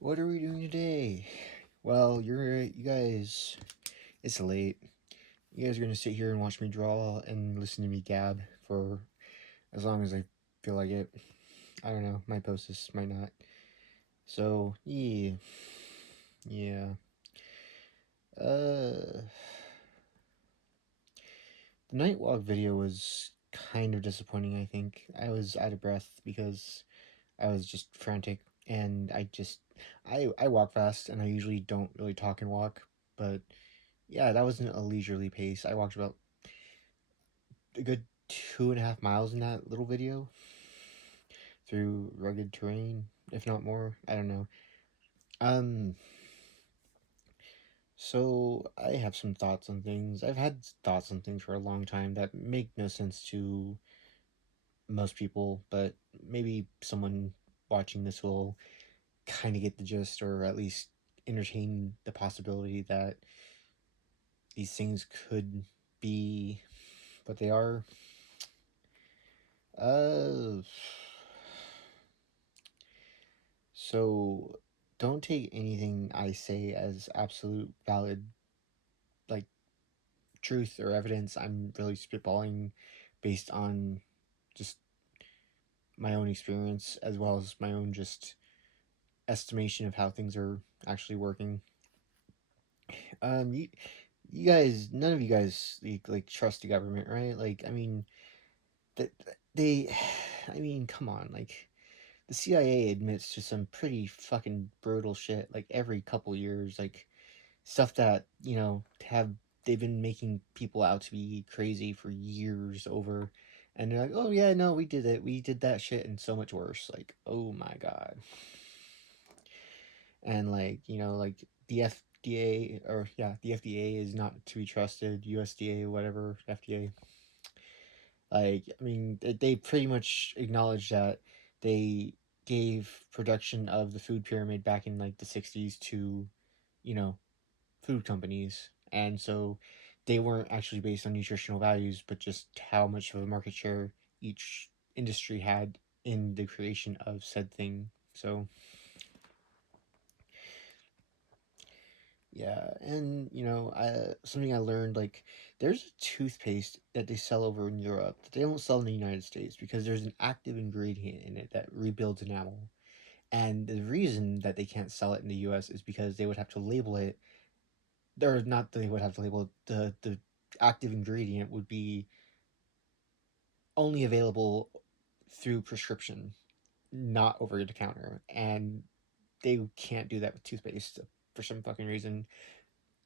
What are we doing today? Well, you guys. It's late. You guys are gonna sit here and watch me draw and listen to me gab for as long as I feel like it. I don't know. Might post this, might not. So yeah. Uh, the night walk video was kind of disappointing. I think I was out of breath because I was just frantic, and I walk fast, and I usually don't really talk and walk, but yeah, that wasn't a leisurely pace. I walked about a good 2.5 miles in that little video through rugged terrain, if not more. I don't know. Um, so I have some thoughts on things. I've had thoughts on things for a long time that make no sense to most people, but maybe someone watching this will kind of get the gist, or at least entertain the possibility that these things could be what they are. Uh, So don't take anything I say as absolute valid, like truth or evidence. I'm really spitballing based on just my own experience as well as my own just estimation of how things are actually working. You, you guys, none of you guys like trust the government, right? Like, I mean, that they, I mean, come on, like the CIA admits to some pretty fucking brutal shit like every couple years, like stuff that have they've been making people out to be crazy for years over, and they're like, oh yeah, no, we did that shit and so much worse, like, oh my god. And like, like the FDA, or yeah, the FDA is not to be trusted, USDA, whatever, FDA. Like, I mean, they pretty much acknowledge that they gave production of the food pyramid back in like the 60s to, you know, food companies, and so they weren't actually based on nutritional values, but just how much of a market share each industry had in the creation of said thing. So yeah, and something I learned, like, there's a toothpaste that they sell over in Europe that they don't sell in the United States because there's an active ingredient in it that rebuilds enamel. And the reason that they can't sell it in the US is because they would have to label it, or not, they would have to label it, the active ingredient would be only available through prescription, not over the counter. And they can't do that with toothpaste for some fucking reason.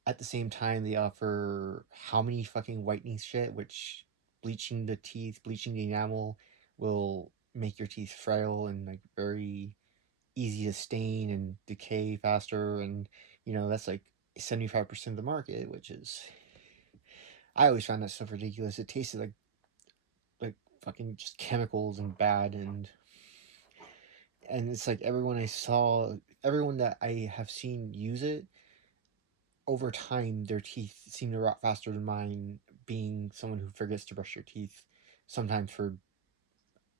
At the same time, they offer how many fucking whitening shit, which bleaching the teeth, bleaching the enamel will make your teeth frail and like very easy to stain and decay faster. And that's like 75% of the market, which is, I always found that stuff ridiculous. It tasted like fucking just chemicals and bad. And it's like everyone that I have seen use it, over time their teeth seem to rot faster than mine, being someone who forgets to brush their teeth sometimes for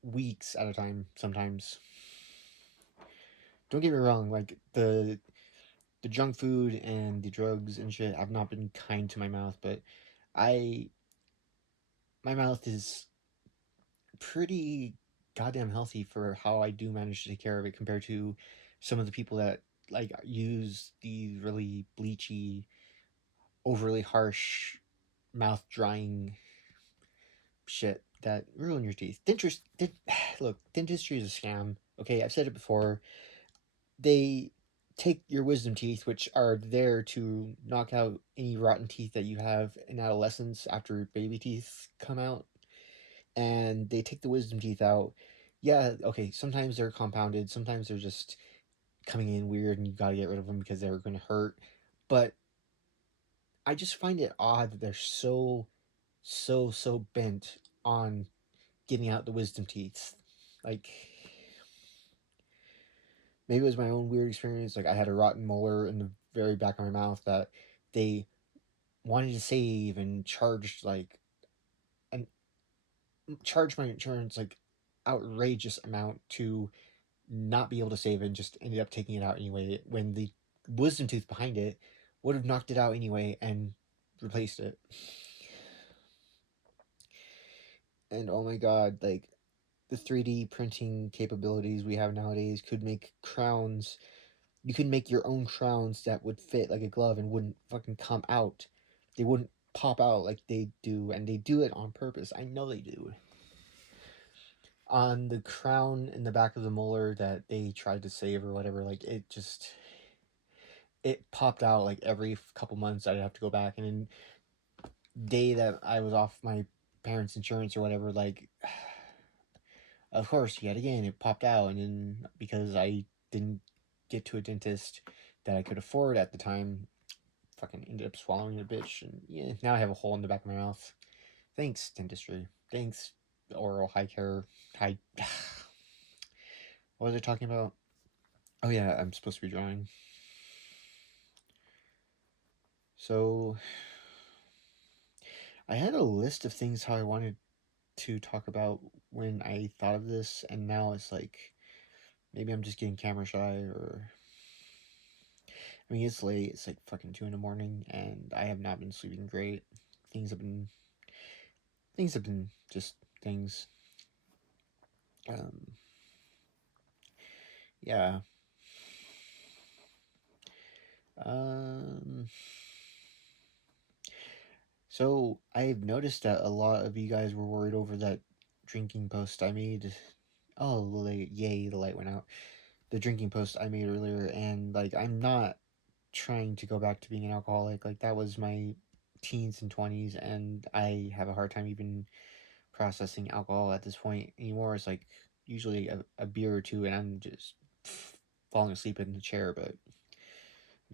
weeks at a time sometimes. Don't get me wrong, like the junk food and the drugs and shit have not been kind to my mouth, but I my mouth is pretty goddamn healthy for how I do manage to take care of it, compared to some of the people that like use these really bleachy, overly harsh, mouth drying shit that ruin your teeth. Look, dentistry is a scam. Okay, I've said it before. They take your wisdom teeth, which are there to knock out any rotten teeth that you have in adolescence after baby teeth come out, and they take the wisdom teeth out. Yeah, okay, sometimes they're compounded, sometimes they're just coming in weird and you gotta get rid of them because they're gonna hurt. But I just find it odd that they're so bent on getting out the wisdom teeth. Like, maybe it was my own weird experience. Like, I had a rotten molar in the very back of my mouth that they wanted to save and and charged my insurance like outrageous amount to not be able to save it and just ended up taking it out anyway when the wisdom tooth behind it would have knocked it out anyway and replaced it. And oh my god, like the 3D printing capabilities we have nowadays could make crowns. You could make your own crowns that would fit like a glove and wouldn't fucking come out. They wouldn't pop out like they do, and they do it on purpose. I know they do. On the crown in the back of the molar that they tried to save or whatever, like it popped out like every couple months. I'd have to go back, and then day that I was off my parents' insurance or whatever, like of course, yet again, it popped out, and then because I didn't get to a dentist that I could afford at the time, fucking ended up swallowing a bitch, and yeah, now I have a hole in the back of my mouth. Thanks, dentistry. Thanks, oral high care. High. What was I talking about? Oh yeah, I'm supposed to be drawing. So I had a list of things how I wanted to talk about when I thought of this, and now it's like maybe I'm just getting camera shy, or I mean it's late. It's like fucking 2 in the morning, and I have not been sleeping great. Things have been things have been just things. Um, yeah. Um, so I've noticed that a lot of you guys were worried over that drinking post I made. Oh, yay, the light went out. The drinking post I made earlier, and like I'm not trying to go back to being an alcoholic. Like that was my teens and 20s, and I have a hard time even processing alcohol at this point anymore. It's like usually a beer or two, and I'm just falling asleep in the chair. But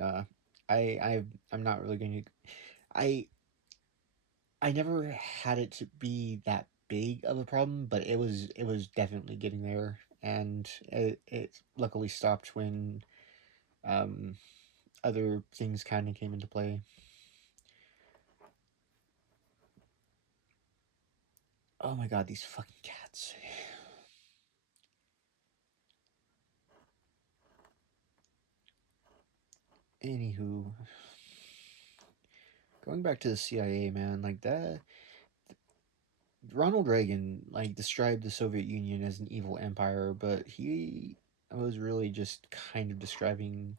uh, I'm not really going to. I I never had it to be that big of a problem, but it was definitely getting there, and it luckily stopped when um, other things kind of came into play. Oh my god, these fucking cats. Anywho, going back to the CIA, man, like that. Ronald Reagan like described the Soviet Union as an evil empire, but he was really just kind of describing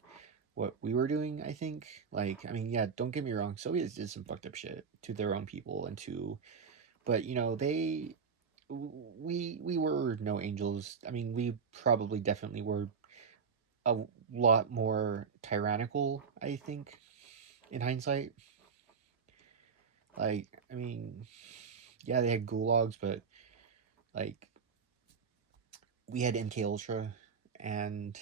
what we were doing, I think. Like, I mean, yeah, don't get me wrong, Soviets did some fucked up shit to their own people and to but you know, we were no angels. I mean, we probably definitely were a lot more tyrannical, I think, in hindsight. Like, I mean, yeah, they had gulags, but like we had MK Ultra, and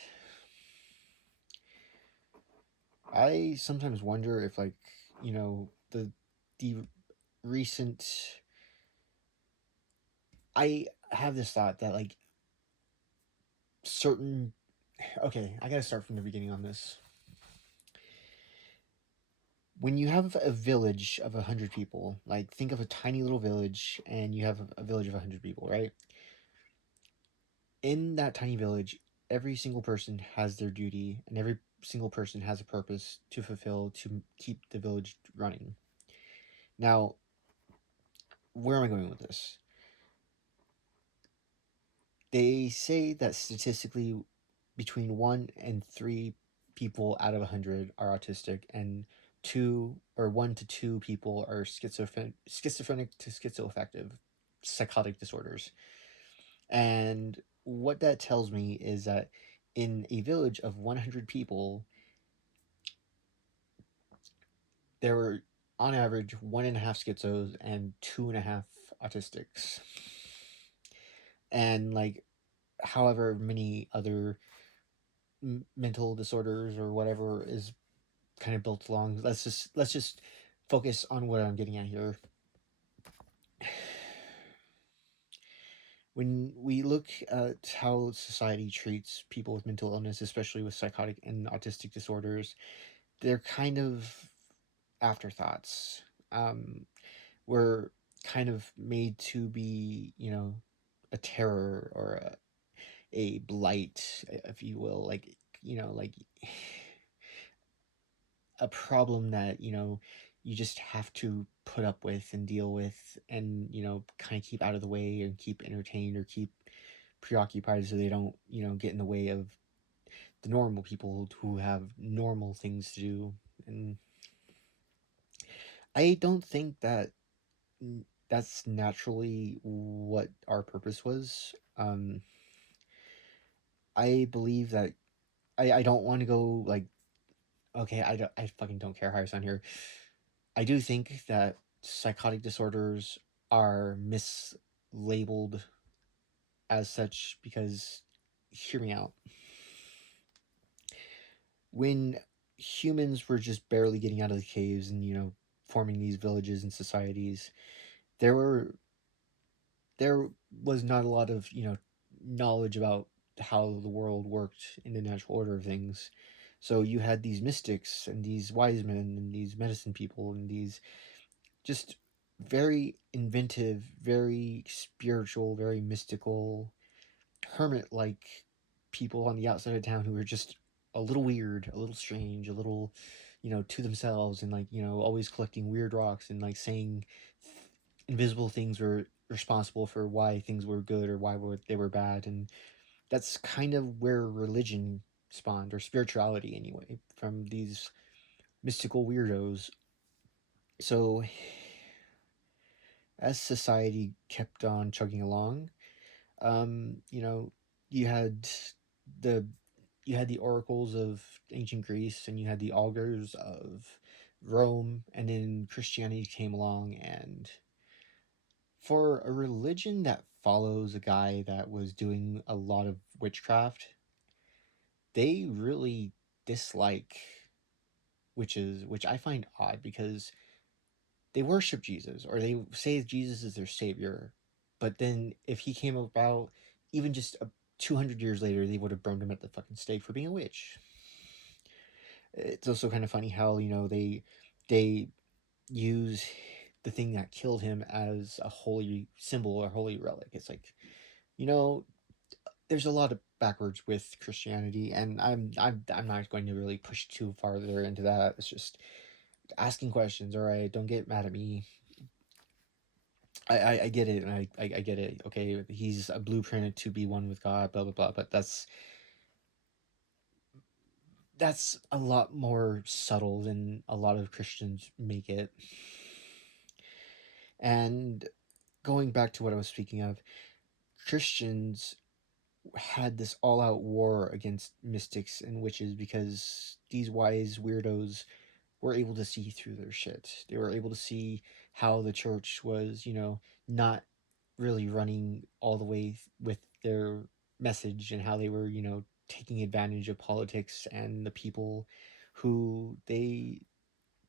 I sometimes wonder if like the recent. I have this thought that like certain. Okay, I gotta start from the beginning on this. When you have a village of 100 people, like think of a tiny little village, and you have a village of 100 people, right? In that tiny village, every single person has their duty, and every single person has a purpose to fulfill to keep the village running. Now, where am I going with this? They say that statistically, between 1 and 3 people out of 100 are autistic, and 1 to 2 people are schizophrenic to schizoaffective, psychotic disorders. And what that tells me is that in a village of 100 people, there were on average 1.5 schizos and 2.5 autistics. And like, however many other mental disorders or whatever is kind of built along. Let's just focus on what I'm getting at here. When we look at how society treats people with mental illness, especially with psychotic and autistic disorders, they're kind of afterthoughts. We're kind of made to be, a terror or a blight, if you will, like, like a problem that, you just have to put up with and deal with, and, kind of keep out of the way and keep entertained or keep preoccupied so they don't, get in the way of the normal people who have normal things to do. And I don't think that that's naturally what our purpose was. I believe that I don't want to go like, okay, I fucking don't care how I sound here. I do think that psychotic disorders are mislabeled as such because, hear me out. When humans were just barely getting out of the caves and, forming these villages and societies, there were there was not a lot of, knowledge about how the world worked in the natural order of things. So you had these mystics and these wise men and these medicine people and these just very inventive, very spiritual, very mystical, hermit like people on the outside of town who were just a little weird, a little strange, a little, to themselves, and like, always collecting weird rocks and like saying invisible things were responsible for why things were good or why they were bad. And that's kind of where religion spawned, or spirituality anyway, from these mystical weirdos. So as society kept on chugging along, you know, you had the you had the oracles of ancient Greece, and you had the augurs of Rome, and then Christianity came along. And for a religion that follows a guy that was doing a lot of witchcraft, they really dislike witches, which I find odd because they worship Jesus, or they say Jesus is their savior. But then if he came about even just 200 years later, they would have burned him at the fucking stake for being a witch. It's also kind of funny how, they use the thing that killed him as a holy symbol or holy relic. It's like, you know, there's a lot of backwards with Christianity, and I'm not going to really push too farther into that. It's just asking questions. All right, don't get mad at me. I get it, and I get it. Okay, he's a blueprint to be one with God, blah blah blah. But that's a lot more subtle than a lot of Christians make it. And going back to what I was speaking of, Christians had this all-out war against mystics and witches because these wise weirdos were able to see through their shit. They were able to see how the church was, not really running all the way with their message, and how they were, taking advantage of politics and the people who they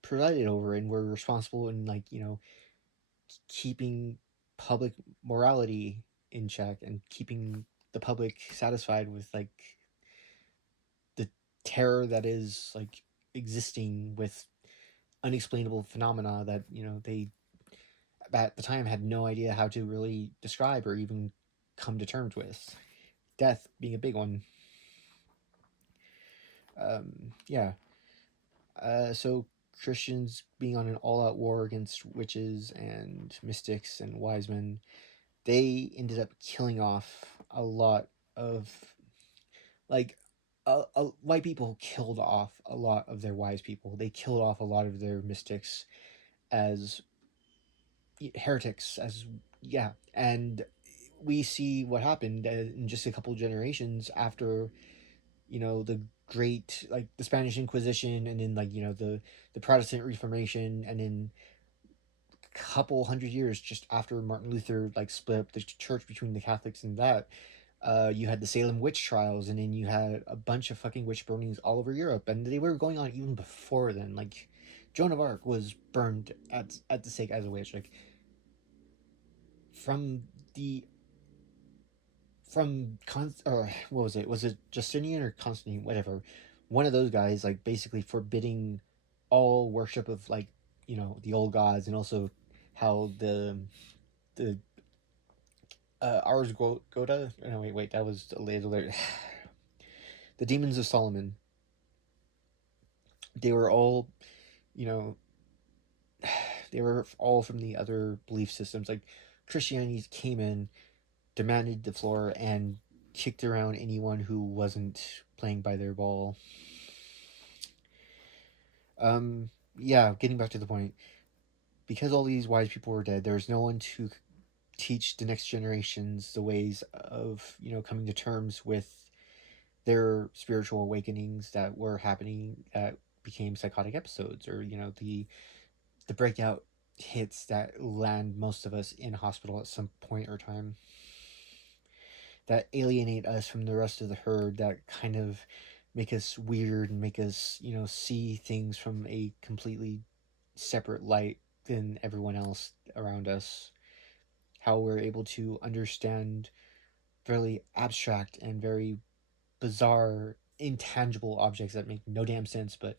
presided over and were responsible in, like, keeping public morality in check and keeping the public satisfied with like the terror that is like existing with unexplainable phenomena that, they at the time had no idea how to really describe or even come to terms with, death being a big one. Yeah. So Christians being on an all-out war against witches and mystics and wise men, they ended up killing off a lot of, like, white people killed off a lot of their wise people. They killed off a lot of their mystics as heretics, as, yeah. And we see what happened in just a couple generations after, the great, like, the Spanish Inquisition, and then, like, the Protestant Reformation, and then couple hundred years just after Martin Luther like split up the church between the Catholics and that. You had the Salem witch trials, and then you had a bunch of fucking witch burnings all over Europe, and they were going on even before then. Like, Joan of Arc was burned at the stake as a witch. Like, from the or what was it? Was it Justinian or Constantine? Whatever. One of those guys, like, basically forbidding all worship of, like, the old gods, and also how the Ars Goda. No, wait, that was later. The demons of Solomon. They were all, you know, they were all from the other belief systems. Like Christianity came in, demanded the floor, and kicked around anyone who wasn't playing by their ball. Um, yeah, getting back to the point, because all these wise people were dead, there was no one to teach the next generations the ways of coming to terms with their spiritual awakenings that were happening that became psychotic episodes, or the breakout hits that land most of us in hospital at some point or time, that alienate us from the rest of the herd, that kind of make us weird and make us see things from a completely separate light than everyone else around us. How we're able to understand very abstract and very bizarre, intangible objects that make no damn sense, but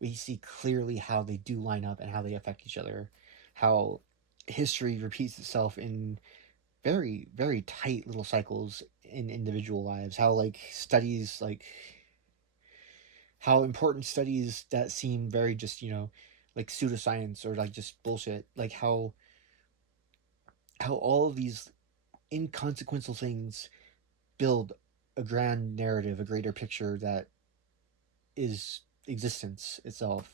we see clearly how they do line up and how they affect each other. How history repeats itself in very, very tight little cycles in individual lives. How, like, studies, like, how important studies that seem very just, like pseudoscience or like just bullshit, like how all of these inconsequential things build a grand narrative, a greater picture that is existence itself.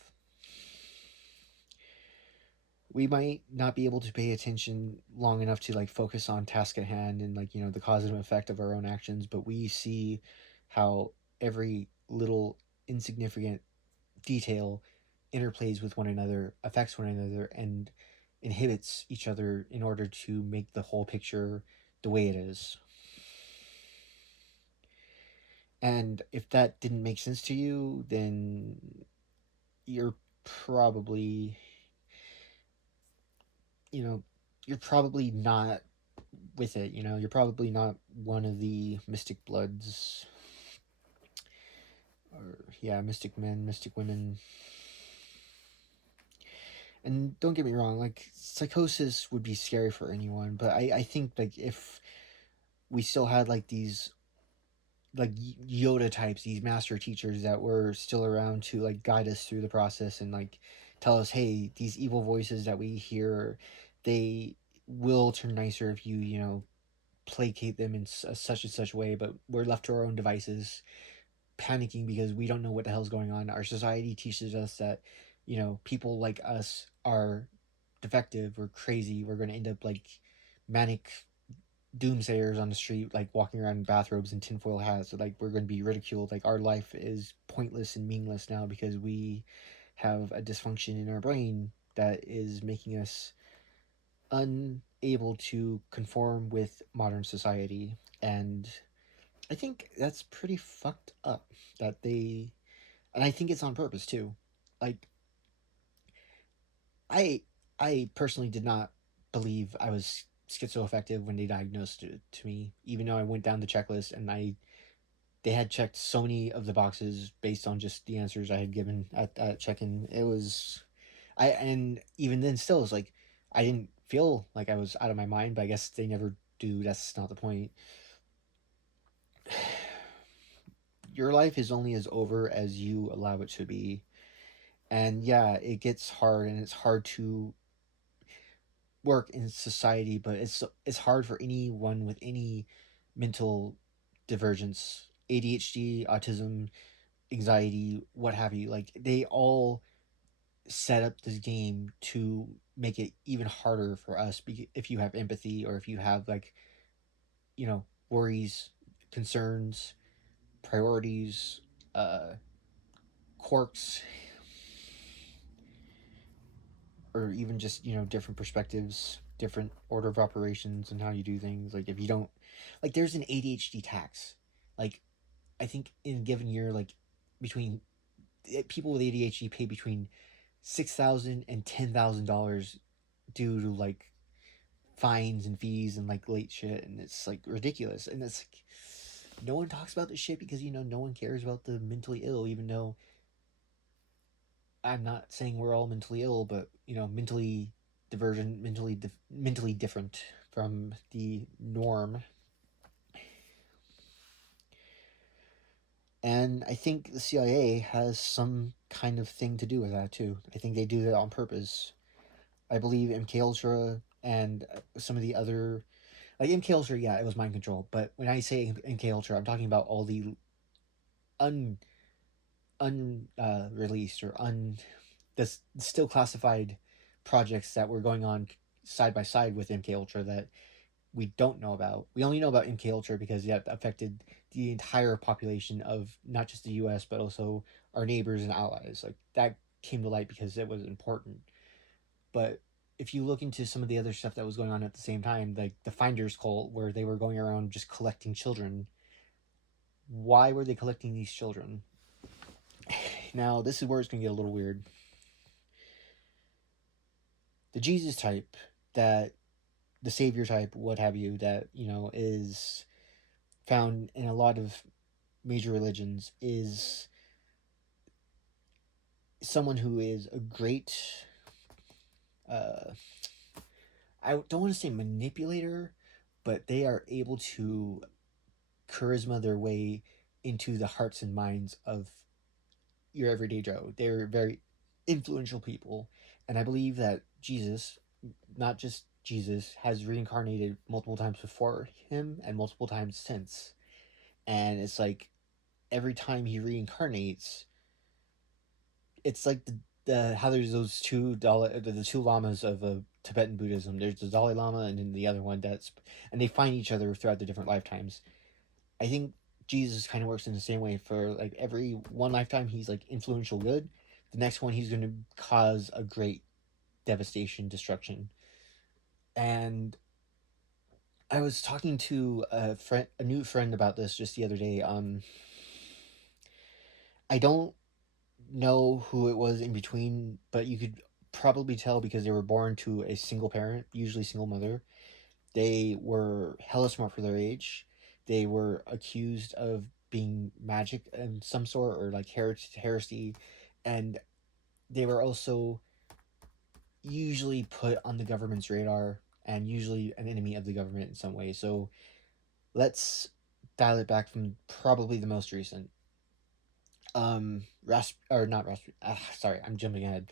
We might not be able to pay attention long enough to like focus on task at hand and like the cause and effect of our own actions, but we see how every little insignificant detail interplays with one another, affects one another, and inhibits each other in order to make the whole picture the way it is. And if that didn't make sense to you, then you're probably, you know, you're probably not with it. You're probably not one of the mystic bloods, or yeah, mystic men, mystic women. And don't get me wrong, like psychosis would be scary for anyone, but I think like if we still had like these like Yoda types, these master teachers that were still around to like guide us through the process and like tell us, hey, these evil voices that we hear, they will turn nicer if you placate them in such and such way, but we're left to our own devices, panicking because we don't know what the hell's going on. Our society teaches us that people like us are defective, we're crazy, we're going to end up like manic doomsayers on the street, like walking around in bathrobes and tinfoil hats. So, like, we're going to be ridiculed. Like, our life is pointless and meaningless now because we have a dysfunction in our brain that is making us unable to conform with modern society. And I think that's pretty fucked up that they, and I think it's on purpose too. Like, I, I personally did not believe I was schizoaffective when they diagnosed it to me, even though I went down the checklist and they had checked so many of the boxes based on just the answers I had given at check-in. It was, and even then still, it's like, I didn't feel like I was out of my mind, but I guess they never do. That's not the point. Your life is only as over as you allow it to be. And yeah, it gets hard and it's hard to work in society, but it's hard for anyone with any mental divergence, ADHD, autism, anxiety, what have you. Like, they all set up this game to make it even harder for us if you have empathy, or if you have like worries, concerns, priorities, uh quirks, or even just different perspectives, different order of operations and how you do things. Like, if you don't, like, there's an ADHD tax. Like, I think in a given year, like, between people with ADHD pay between $6,000 and $10,000 due to like fines and fees and like late shit, and it's like ridiculous. And it's like, no one talks about this shit because no one cares about the mentally ill, even though I'm not saying we're all mentally ill, but mentally divergent, mentally different. from the norm. And I think the CIA has some kind of thing to do with that too. I think they do that on purpose. I believe MK Ultra and some of the other, like MK Ultra, yeah, it was mind control. But when I say MK Ultra, I'm talking about all the un released or the still classified projects that were going on side by side with MK Ultra that we don't know about. We only know about MK Ultra because that affected the entire population of not just the U.S. but also our neighbors and allies. Like that came to light because it was important. But if you look into some of the other stuff that was going on at the same time, like the Finders cult, where they were going around just collecting children, why were they collecting these children? Now, this is where it's going to get a little weird. The Jesus type, that the Savior type, what have you, that, is found in a lot of major religions, is someone who is a great, uh, I don't want to say manipulator, but they are able to charisma their way into the hearts and minds of your everyday Joe. They're very influential people. And I believe that Jesus, not just Jesus, has reincarnated multiple times before him and multiple times since. And it's like every time he reincarnates, it's like the how there's those the two lamas of Tibetan Buddhism. There's the Dalai Lama and then the other one and they find each other throughout the different lifetimes. I think Jesus kind of works in the same way. For like every one lifetime he's like influential good, the next one he's going to cause a great devastation, destruction. And I was talking to a new friend about this just the other day. I don't know who it was in between, but you could probably tell because they were born to a single parent, usually single mother. They were hella smart for their age. They were accused of being magic in some sort or like heresy, and they were also usually put on the government's radar and usually an enemy of the government in some way. So let's dial it back from probably the most recent. Or not sorry, I'm jumping ahead.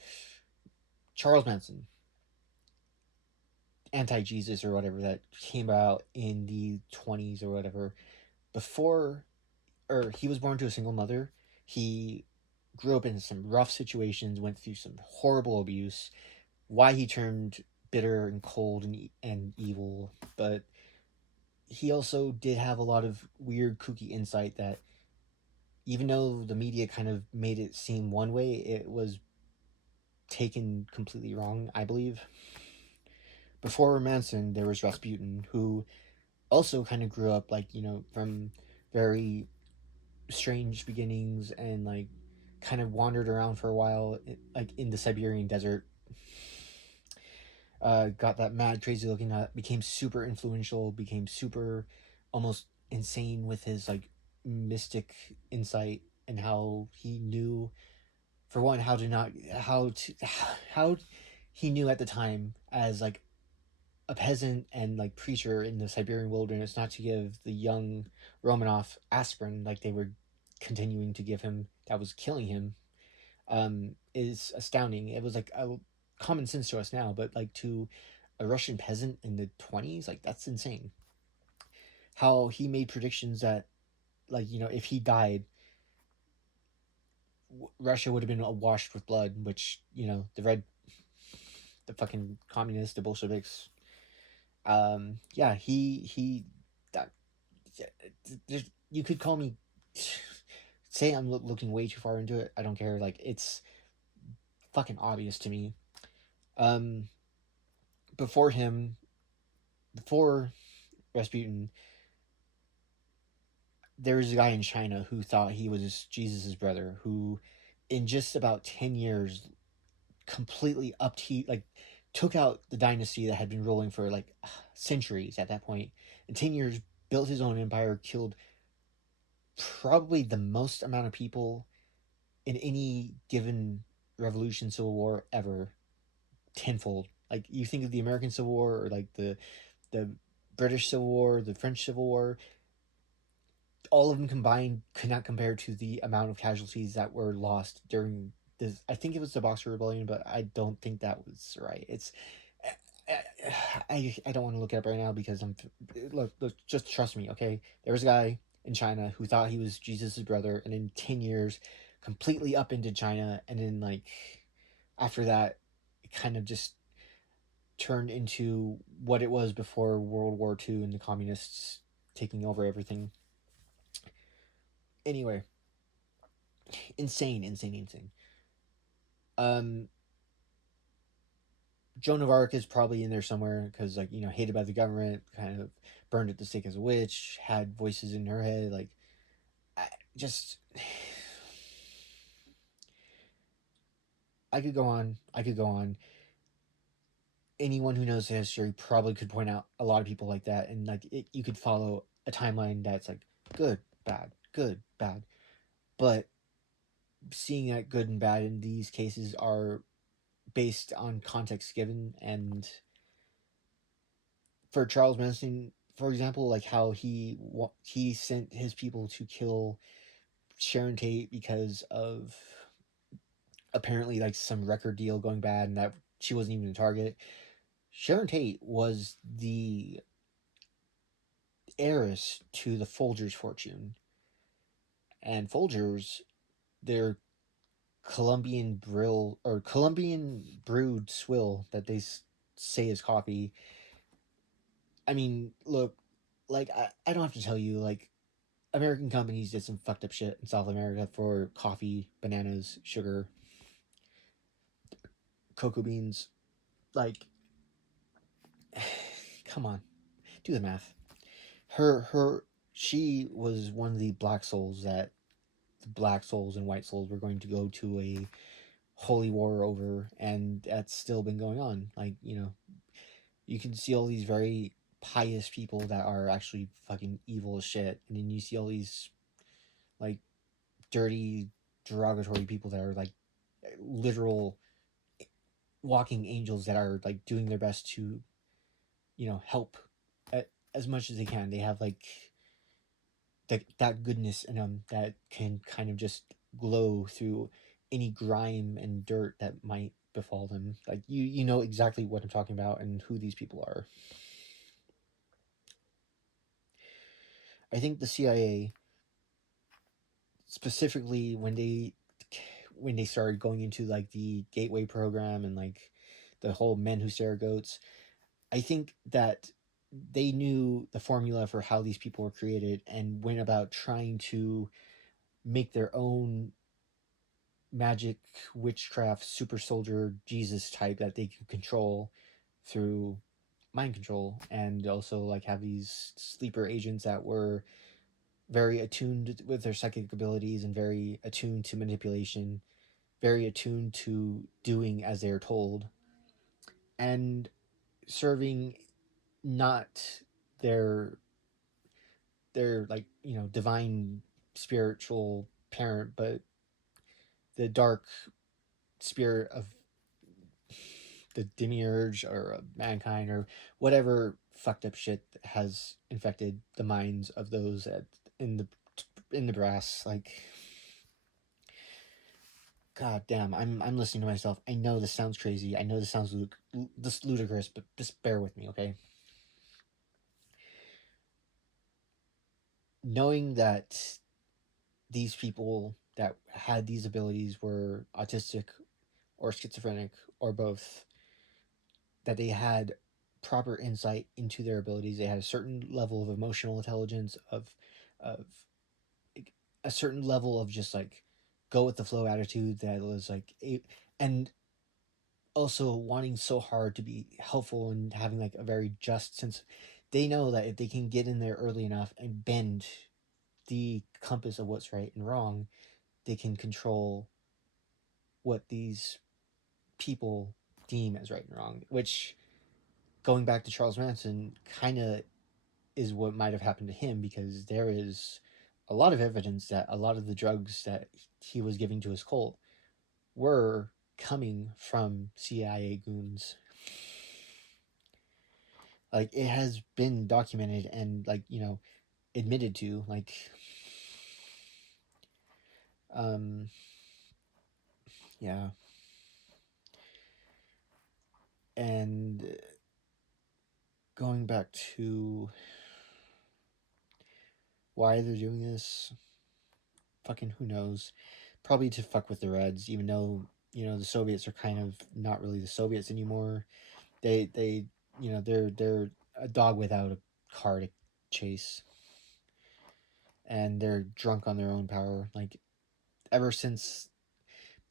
Charles Manson, anti Jesus or whatever, that came out in the 20s or whatever. Before, or he was born to a single mother. He grew up in some rough situations, went through some horrible abuse. Why he turned bitter and cold and evil, but he also did have a lot of weird, kooky insight that, even though the media kind of made it seem one way, it was taken completely wrong, I believe. Before Manson, there was Rasputin, who also kind of grew up like, from very strange beginnings and like kind of wandered around for a while, like in the Siberian desert. Got that mad, crazy looking, became super influential, became super almost insane with his like mystic insight and how he knew, for one, how he knew at the time as like a peasant and like preacher in the Siberian wilderness not to give the young Romanov aspirin like they were continuing to give him, that was killing him, is astounding. It was like a common sense to us now, but like to a Russian peasant in the 20s, like that's insane. How he made predictions that, like, if he died, Russia would have been washed with blood, which, the fucking communists, the Bolsheviks. Yeah, he that you could call me, say I'm looking way too far into it. I don't care. Like, it's fucking obvious to me. Um, before him, before Rasputin, there was a guy in China who thought he was Jesus' brother, who, in just about 10 years, completely like took out the dynasty that had been ruling for like centuries at that point. In 10 years, built his own empire, killed probably the most amount of people in any given revolution, civil war ever, tenfold. Like, you think of the American Civil War or like the the British Civil War, the French Civil War, all of them combined could not compare to the amount of casualties that were lost during this. I think it was the Boxer Rebellion, but I don't think that was right. It's I don't want to look it up right now because look, just trust me, okay? There was a guy in China who thought he was Jesus' brother, and in 10 years, completely up into China, and then like after that, it kind of just turned into what it was before World War II and the communists taking over everything. Anyway, insane, insane, insane. Um, Joan of Arc is probably in there somewhere because, like, hated by the government, kind of burned at the stake as a witch, had voices in her head. Like, I just. I could go on. I could go on. Anyone who knows the history probably could point out a lot of people like that, and like you could follow a timeline that's like good, bad, good, bad. But seeing that good and bad in these cases are based on context given, and for Charles Manson, for example, like how he sent his people to kill Sharon Tate because of apparently like some record deal going bad and that she wasn't even a target. Sharon Tate was the heiress to the Folgers fortune, and Folgers, their Colombian brewed swill that they say is coffee. I mean, look, like I don't have to tell you, like American companies did some fucked up shit in South America for coffee, bananas, sugar, cocoa beans. Like, come on, do the math. Her she was one of the black souls that the black souls and white souls were going to go to a holy war over, and that's still been going on. Like, you can see all these very pious people that are actually fucking evil as shit, and then you see all these like dirty, derogatory people that are like literal walking angels that are like doing their best to help as much as they can. They have like that goodness in them that can kind of just glow through any grime and dirt that might befall them. Like you know exactly what I'm talking about and who these people are. I think the CIA, specifically when they started going into like the Gateway program and like the whole men who stare at goats, I think that they knew the formula for how these people were created and went about trying to make their own magic, witchcraft, super soldier, Jesus type that they could control through mind control, and also like have these sleeper agents that were very attuned with their psychic abilities and very attuned to manipulation, very attuned to doing as they're told, and serving not their like divine spiritual parent, but the dark spirit of the demiurge or mankind or whatever fucked up shit has infected the minds of those in the brass. Like, god damn, I'm listening to myself. I know this sounds crazy. I know this sounds ludicrous, but just bear with me, okay? Knowing that these people that had these abilities were autistic or schizophrenic or both, that they had proper insight into their abilities. They had a certain level of emotional intelligence, of like, a certain level of just like go with the flow attitude that was like and also wanting so hard to be helpful and having like a very just sense. They know that if they can get in there early enough and bend the compass of what's right and wrong, they can control what these people deem as right and wrong, which, going back to Charles Manson, kind of is what might have happened to him, because there is a lot of evidence that a lot of the drugs that he was giving to his cult were coming from CIA goons. Like, it has been documented and, like, admitted to, like, um yeah. And going back to why they're doing this, fucking who knows. Probably to fuck with the Reds, even though, the Soviets are kind of not really the Soviets anymore. They they're a dog without a car to chase, and they're drunk on their own power. Like, ever since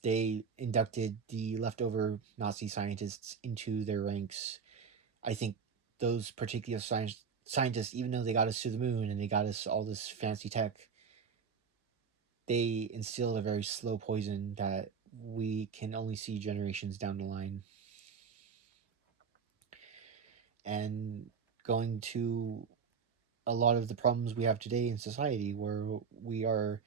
they inducted the leftover Nazi scientists into their ranks, I think those particular scientists, even though they got us to the moon and they got us all this fancy tech, they instilled a very slow poison that we can only see generations down the line. And going to a lot of the problems we have today in society, where we are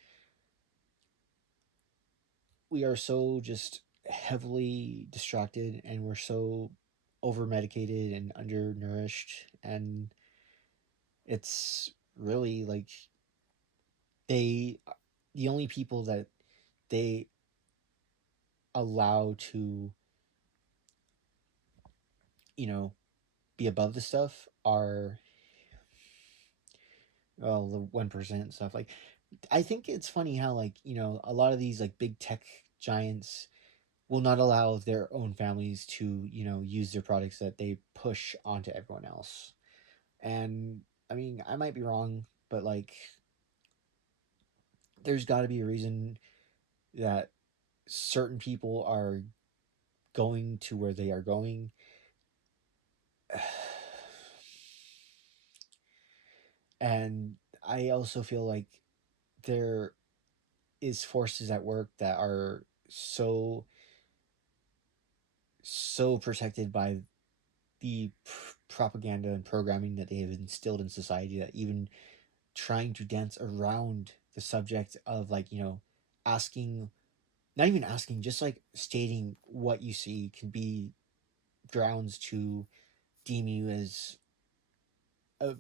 so just heavily distracted, and we're so over medicated and undernourished, and it's really like they the only people that they allow to be above the stuff are, well, the 1% stuff. Like, I think it's funny how, like, a lot of these, like, big tech giants will not allow their own families to, use their products that they push onto everyone else. And I mean, I might be wrong, but, like, there's got to be a reason that certain people are going to where they are going. And I also feel like there is forces at work that are so protected by the propaganda and programming that they have instilled in society, that even trying to dance around the subject of, like, asking, not even asking, just like stating what you see can be grounds to deem you as a,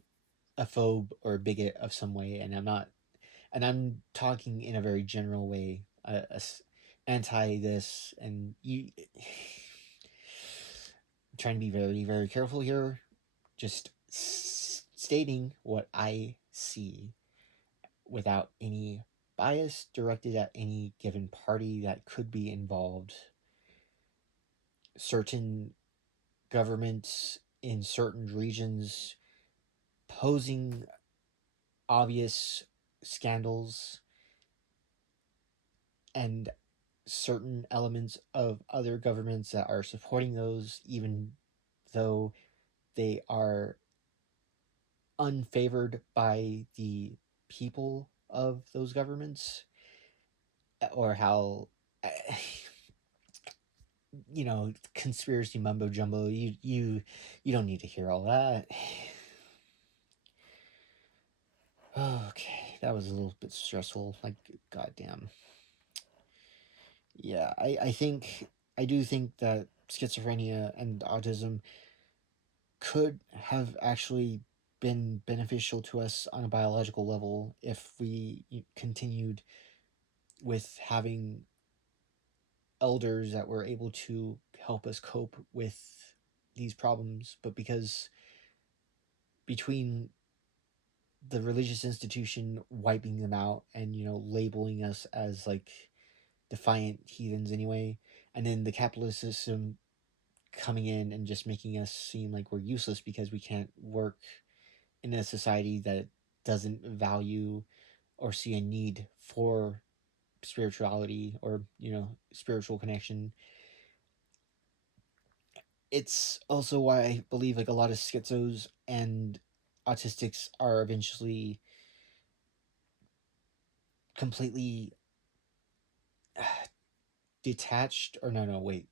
a phobe or a bigot of some way. And I'm talking in a very general way, anti this, and you. I'm trying to be very, very careful here. Just stating what I see without any bias directed at any given party that could be involved. Certain governments in certain regions posing obvious scandals, and certain elements of other governments that are supporting those, even though they are unfavored by the people of those governments, or how conspiracy mumbo jumbo. You don't need to hear all that. Okay, that was a little bit stressful. Like, goddamn. Yeah, I do think that schizophrenia and autism could have actually been beneficial to us on a biological level if we continued with having elders that were able to help us cope with these problems. But because between the religious institution wiping them out and labeling us as, like, defiant heathens anyway, and then the capitalist system coming in and just making us seem like we're useless because we can't work in a society that doesn't value or see a need for spirituality or spiritual connection. It's also why I believe, like, a lot of schizos and autistics are eventually completely detached, or no, wait,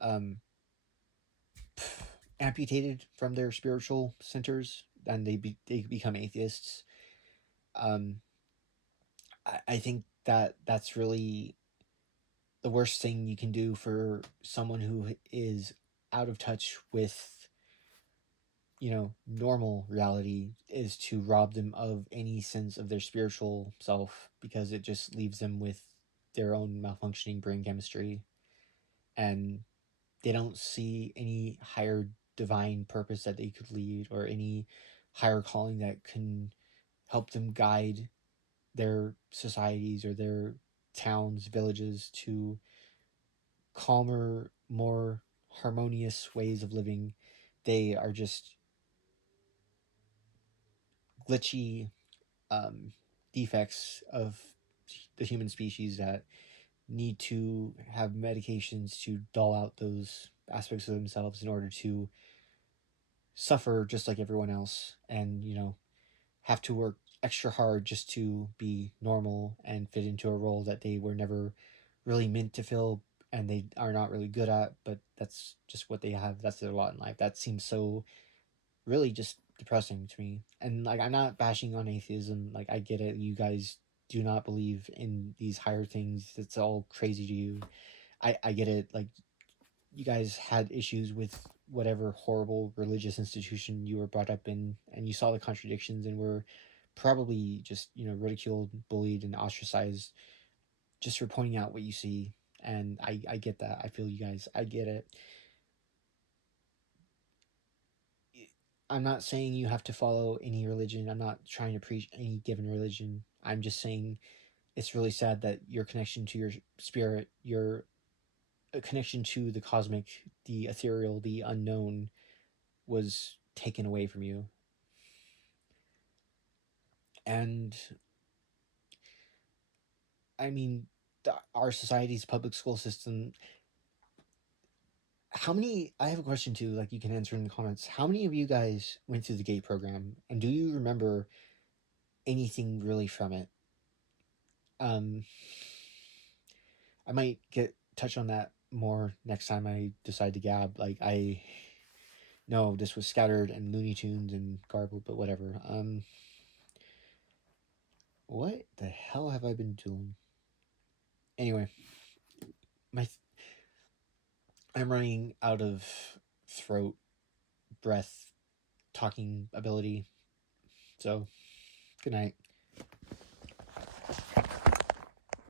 um amputated from their spiritual centers, and they become atheists. um I think that that's really the worst thing you can do for someone who is out of touch with normal reality is to rob them of any sense of their spiritual self, because it just leaves them with their own malfunctioning brain chemistry, and they don't see any higher divine purpose that they could lead, or any higher calling that can help them guide their societies or their towns, villages to calmer, more harmonious ways of living. They are just glitchy um, defects of the human species that need to have medications to dull out those aspects of themselves in order to suffer just like everyone else, and have to work extra hard just to be normal and fit into a role that they were never really meant to fill, and they are not really good at, but that's just what they have. That's their lot in life. That seems so really just depressing to me. And like, I'm not bashing on atheism. Like, I get it. You guys do not believe in these higher things. It's all crazy to you. I get it. Like, you guys had issues with whatever horrible religious institution you were brought up in, and you saw the contradictions and were probably just ridiculed, bullied, and ostracized just for pointing out what you see. And I get that. I feel you guys. I get it. I'm not saying you have to follow any religion. I'm not trying to preach any given religion. I'm just saying it's really sad that your connection to your spirit, your connection to the cosmic, the ethereal, the unknown, was taken away from you. And I mean, our society's public school system. How many? I have a question too. Like, you can answer in the comments. How many of you guys went through the GATE program, and do you remember anything really from it? Um, I might get touch on that more next time I decide to gab. Like, I know this was scattered and Looney Tunes and garbled, but whatever. What the hell have I been doing? Anyway, my I'm running out of throat, breath, talking ability. So, good night.